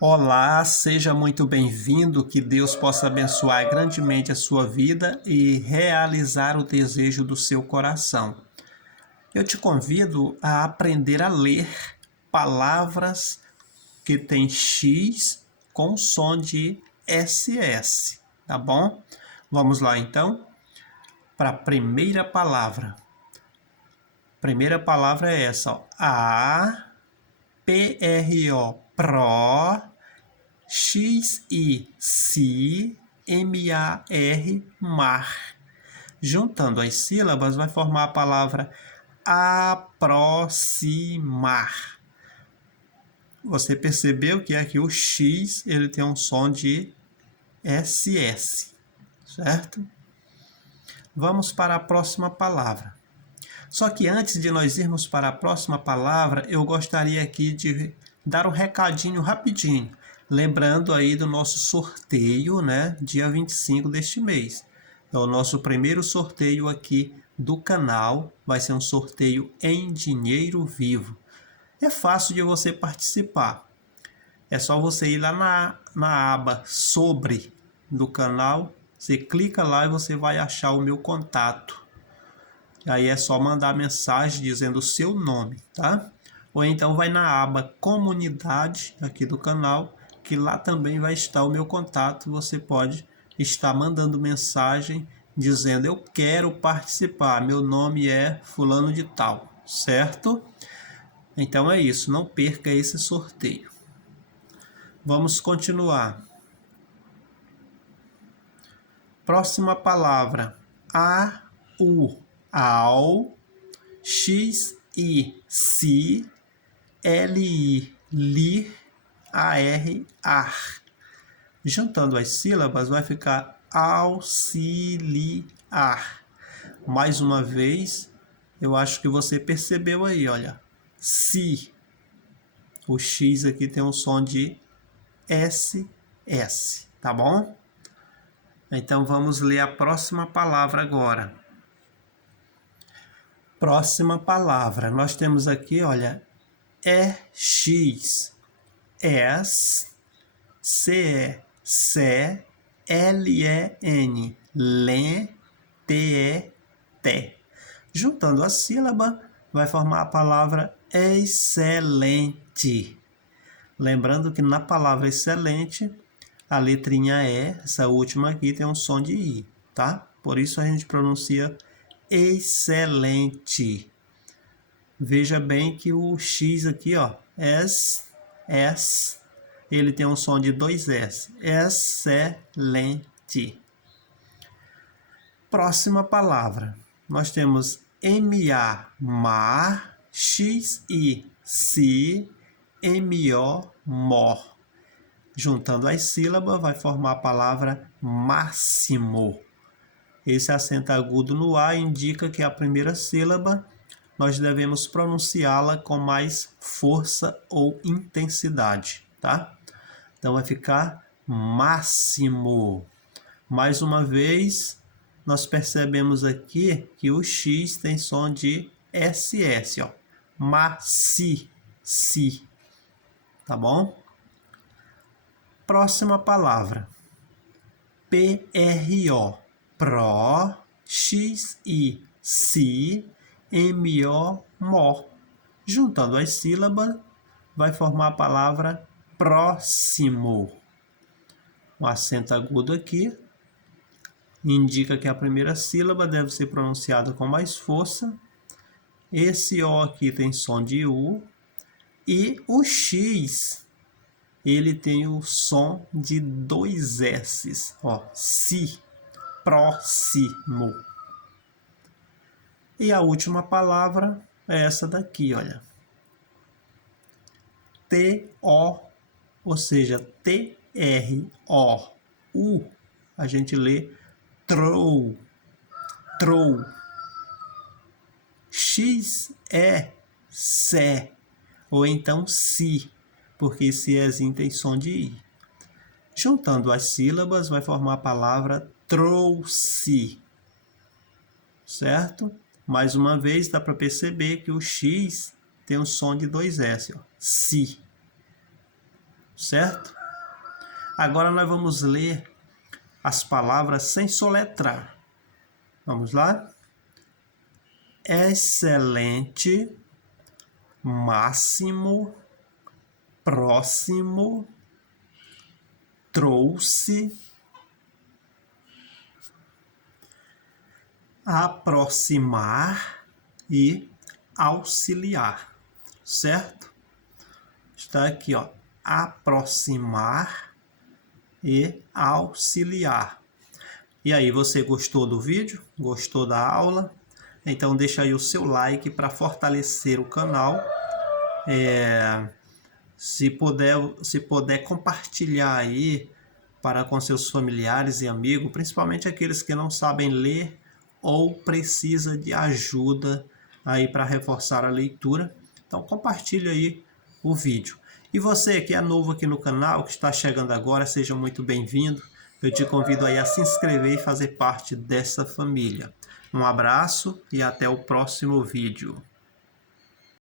Olá, seja muito bem-vindo, que Deus possa abençoar grandemente a sua vida e realizar o desejo do seu coração. Eu te convido a aprender a ler palavras que têm X com som de SS, tá bom? Vamos lá então para a primeira palavra. Primeira palavra é essa, ó. A-P-R-O, pro. X-I-C-M-A-R, mar. Juntando as sílabas, vai formar a palavra aproximar. Você percebeu que aqui o X ele tem um som de SS, certo? Vamos para a próxima palavra. Só que antes de nós irmos para a próxima palavra, eu gostaria aqui de dar um recadinho rapidinho. Lembrando aí do nosso sorteio, né? Dia 25 deste mês. É o nosso primeiro sorteio aqui do canal. Vai ser um sorteio em dinheiro vivo. É fácil de você participar. É só você ir lá na aba Sobre do canal. Você clica lá e você vai achar o meu contato. Aí é só mandar mensagem dizendo o seu nome, tá? Ou então vai na aba Comunidade aqui do canal, que lá também vai estar o meu contato. Você pode estar mandando mensagem dizendo eu quero participar, meu nome é fulano de tal, certo? Então é isso, não perca esse sorteio. Vamos continuar. Próxima palavra, ao, X-I-C-L-I, lir, A-R, ar. Juntando as sílabas vai ficar auxiliar. Mais uma vez, eu acho que você percebeu aí, olha. Si. O X aqui tem um som de SS, tá bom? Então vamos ler a próxima palavra agora. Próxima palavra. Nós temos aqui, olha, EX, ES, CE, C, LEN, LEN, TE, T. Juntando a sílaba, vai formar a palavra excelente. Lembrando que na palavra excelente, a letrinha E, essa última aqui, tem um som de I, tá? Por isso a gente pronuncia excelente. Veja bem que o X aqui, ó, S, ele tem um som de dois S. Excelente. Próxima palavra. Nós temos M-A, mar, X-I-C, M-O, mor. Juntando as sílabas, vai formar a palavra máximo. Esse acento agudo no A indica que a primeira sílaba nós devemos pronunciá-la com mais força ou intensidade, tá? Então vai ficar máximo. Mais uma vez, nós percebemos aqui que o X tem som de SS, ó. Maci, si. Tá bom? Próxima palavra. PRO, pro, XI, MO, mor. Juntando as sílabas, vai formar a palavra próximo. Um acento agudo aqui indica que a primeira sílaba deve ser pronunciada com mais força. Esse O aqui tem som de U. E o X, ele tem o som de dois S's. Ó, si, próximo. E a última palavra é essa daqui, olha. T-O, ou seja, T-R-O-U, a gente lê trou, trou. X-E-C, ou então si, porque esse ezinho tem som de I. Juntando as sílabas, vai formar a palavra trouxe, certo? Mais uma vez, dá para perceber que o X tem um som de dois S, ó. Si, certo? Agora nós vamos ler as palavras sem soletrar. Vamos lá? Excelente, máximo, próximo, trouxe, aproximar e auxiliar, certo? Está aqui, ó, aproximar e auxiliar. E aí, você gostou do vídeo? Gostou da aula? Então deixa aí o seu like para fortalecer o canal. Se puder compartilhar aí com seus familiares e amigos, principalmente aqueles que não sabem ler ou precisa de ajuda aí para reforçar a leitura. Então compartilhe aí o vídeo. E você que é novo aqui no canal, que está chegando agora, seja muito bem-vindo. Eu te convido aí a se inscrever e fazer parte dessa família. Um abraço e até o próximo vídeo.